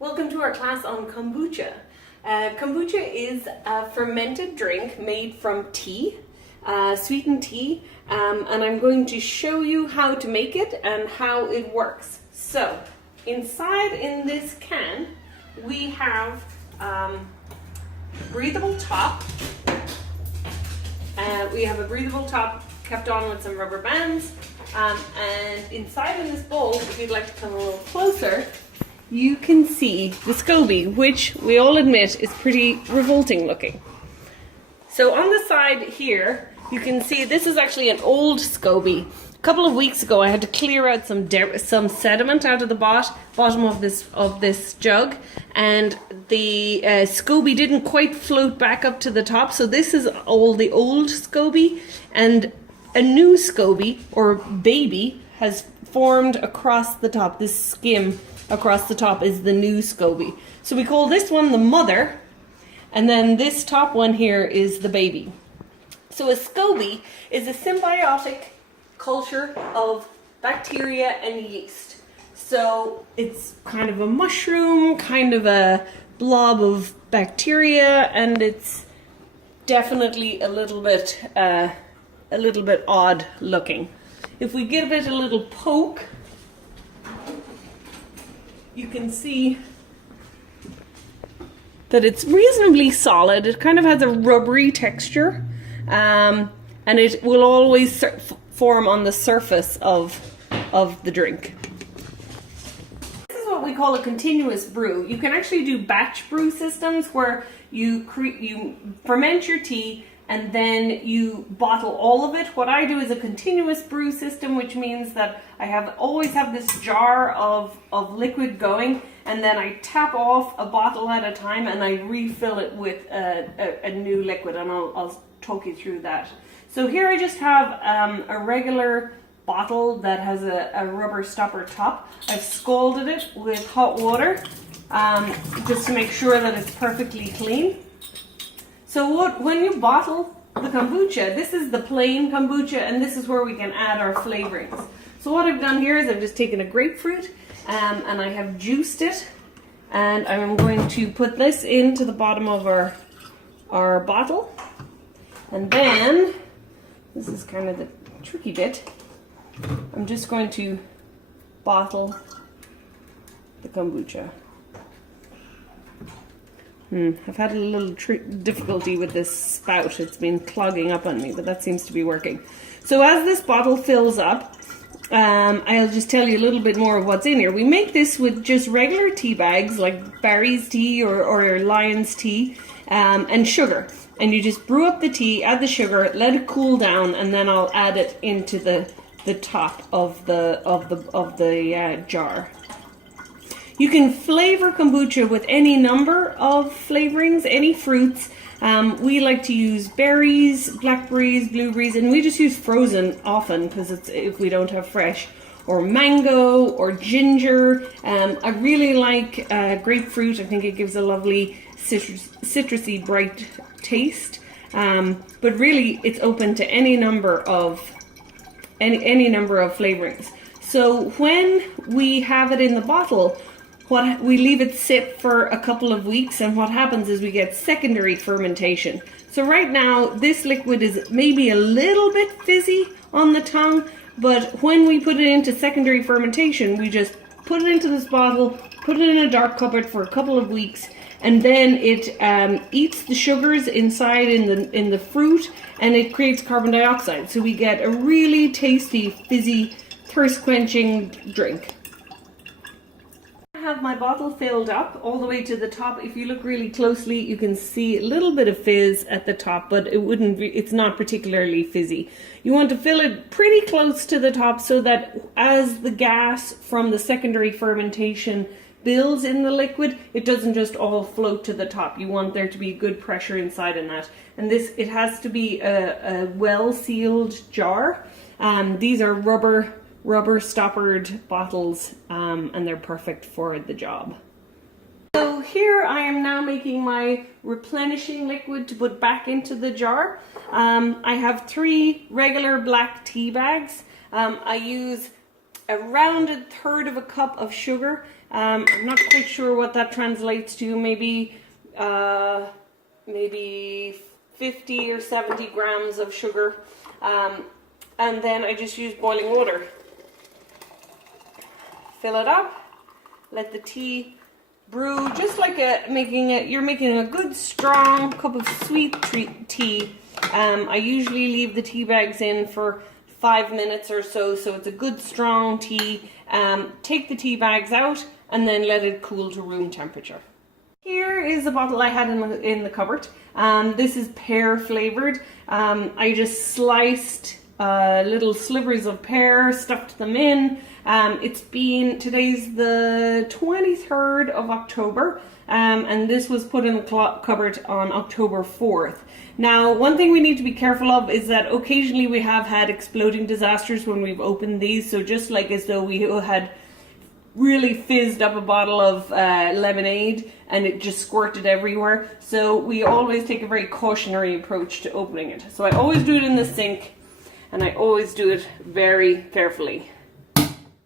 Welcome to our class on kombucha. Kombucha is a fermented drink made from tea, sweetened tea, and I'm going to show you how to make it and how it works. So, inside in this can, we have breathable top. We have a breathable top kept on with some rubber bands, and inside in this bowl, if you'd like to come a little closer, you can see the SCOBY, which we all admit is pretty revolting looking. So on the side here, you can see this is actually an old SCOBY. A couple of weeks ago, I had to clear out some sediment out of the bottom of this jug, and the SCOBY didn't quite float back up to the top. So this is all the old SCOBY, and a new SCOBY or baby has formed across the top. This skim across the top is the new SCOBY. So we call this one the mother, and then this top one here is the baby. So a SCOBY is a symbiotic culture of bacteria and yeast. So it's kind of a mushroom, kind of a blob of bacteria, and it's definitely a little bit odd looking. If we give it a little poke, you can see that it's reasonably solid. It kind of has a rubbery texture, and it will always form on the surface of the drink. This is what we call a continuous brew. You can actually do batch brew systems where you ferment your tea and then you bottle all of it. What I do is a continuous brew system, which means that I always have this jar of liquid going, and then I tap off a bottle at a time and I refill it with a new liquid, and I'll talk you through that. So here I just have a regular bottle that has a rubber stopper top. I've scalded it with hot water just to make sure that it's perfectly clean. So when you bottle the kombucha, this is the plain kombucha, and this is where we can add our flavorings. So what I've done here is I've just taken a grapefruit and I have juiced it, and I'm going to put this into the bottom of our bottle. And then, this is kind of the tricky bit, I'm just going to bottle the kombucha. I've had a little difficulty with this spout. It's been clogging up on me, but that seems to be working. So as this bottle fills up, I'll just tell you a little bit more of what's in here. We make this with just regular tea bags like Barry's tea or Lion's tea, and sugar. And you just brew up the tea, add the sugar, let it cool down, and then I'll add it into the top of the jar. You can flavor kombucha with any number of flavorings, any fruits. We like to use berries, blackberries, blueberries, and we just use frozen often because it's if we don't have fresh, or mango or ginger. I really like grapefruit. I think it gives a lovely citrusy, bright taste. But really, it's open to any number of flavorings. So when we have it in the bottle, we leave it sit for a couple of weeks, and what happens is we get secondary fermentation. So right now, this liquid is maybe a little bit fizzy on the tongue, but when we put it into secondary fermentation, we just put it into this bottle, put it in a dark cupboard for a couple of weeks, and then it eats the sugars inside in the fruit, and it creates carbon dioxide. So we get a really tasty, fizzy, thirst-quenching drink. I have my bottle filled up all the way to the top. If you look really closely, you can see a little bit of fizz at the top, but it's not particularly fizzy. You want to fill it pretty close to the top so that as the gas from the secondary fermentation builds in the liquid, it doesn't just all float to the top. You want there to be good pressure inside in that. And it has to be a well-sealed jar. These are rubber stoppered bottles, and they're perfect for the job. So here I am now making my replenishing liquid to put back into the jar. I have 3 regular black tea bags. I use a rounded third of a cup of sugar, I'm not quite sure what that translates to. Maybe 50 or 70 grams of sugar. And then I just use boiling water. Fill it up, let the tea brew, just like you're making a good strong cup of sweet tea. I usually leave the tea bags in for 5 minutes or so it's a good strong tea. Take the tea bags out and then let it cool to room temperature. Here is a bottle I had in the cupboard. This is pear flavored. I just sliced little slivers of pear, stuffed them in. Today's the 23rd of October, and this was put in the cupboard on October 4th. Now, one thing we need to be careful of is that occasionally we have had exploding disasters when we've opened these, so just like as though we had really fizzed up a bottle of lemonade and it just squirted everywhere. So we always take a very cautionary approach to opening it. So I always do it in the sink, and I always do it very carefully.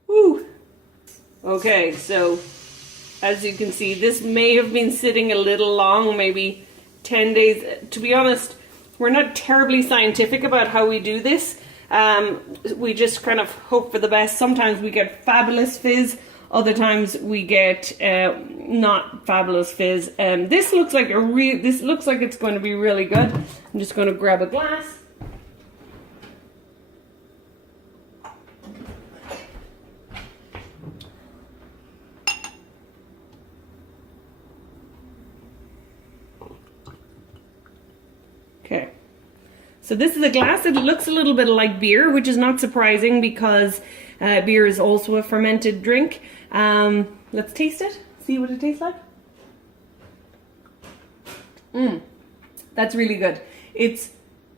Woo! Okay, so as you can see, this may have been sitting a little long, maybe 10 days. To be honest, we're not terribly scientific about how we do this. We just kind of hope for the best. Sometimes we get fabulous fizz, other times we get not fabulous fizz. This looks like it's going to be really good. I'm just going to grab a glass. Okay, so this is a glass. It looks a little bit like beer, which is not surprising because beer is also a fermented drink. Let's taste it, see what it tastes like. That's really good. It's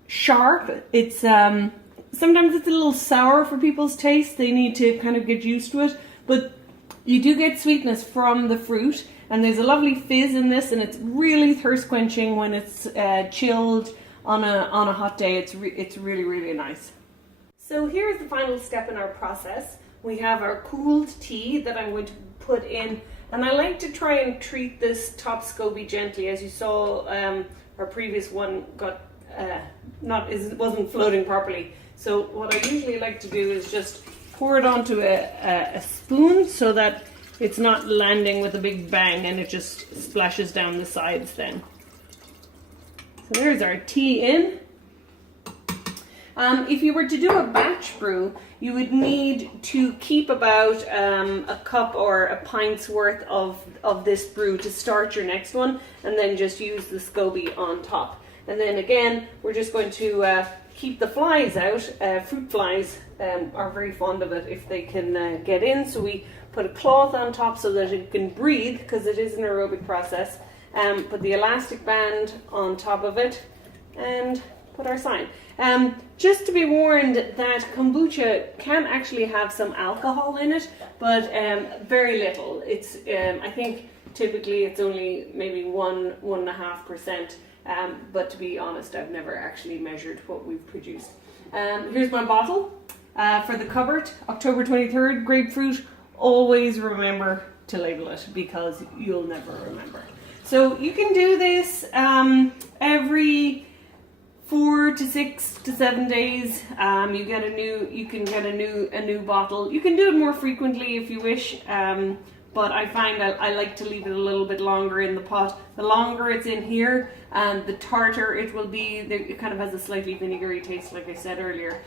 sharp. It's sometimes it's a little sour for people's taste. They need to kind of get used to it, but you do get sweetness from the fruit. And there's a lovely fizz in this, and it's really thirst quenching when it's chilled on a hot day. It's really, really nice. So here's the final step in our process. We have our cooled tea that I'm going to put in, and I like to try and treat this top SCOBY gently. As you saw, our previous one wasn't floating properly. So what I usually like to do is just pour it onto a spoon so that it's not landing with a big bang and it just splashes down the sides then. So there's our tea in. If you were to do a batch brew, you would need to keep about a cup or a pint's worth of this brew to start your next one, and then just use the SCOBY on top. And then again, we're just going to keep the flies out. Fruit flies are very fond of it if they can get in, so we put a cloth on top so that it can breathe, because it is an aerobic process. Put the elastic band on top of it and put our sign. Just to be warned that kombucha can actually have some alcohol in it, but very little. It's I think typically it's only maybe 1.5%. But to be honest, I've never actually measured what we've produced. Here's my bottle for the cupboard. October 23rd, grapefruit. Always remember to label it because you'll never remember. So you can do this every 4 to 6 to 7 days. You can get a new bottle. You can do it more frequently if you wish. But I find that I like to leave it a little bit longer in the pot. The longer it's in here, the tartar it will be. It kind of has a slightly vinegary taste, like I said earlier.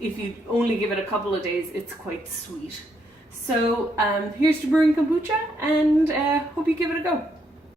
If you only give it a couple of days, it's quite sweet. So here's to brewing kombucha, and hope you give it a go.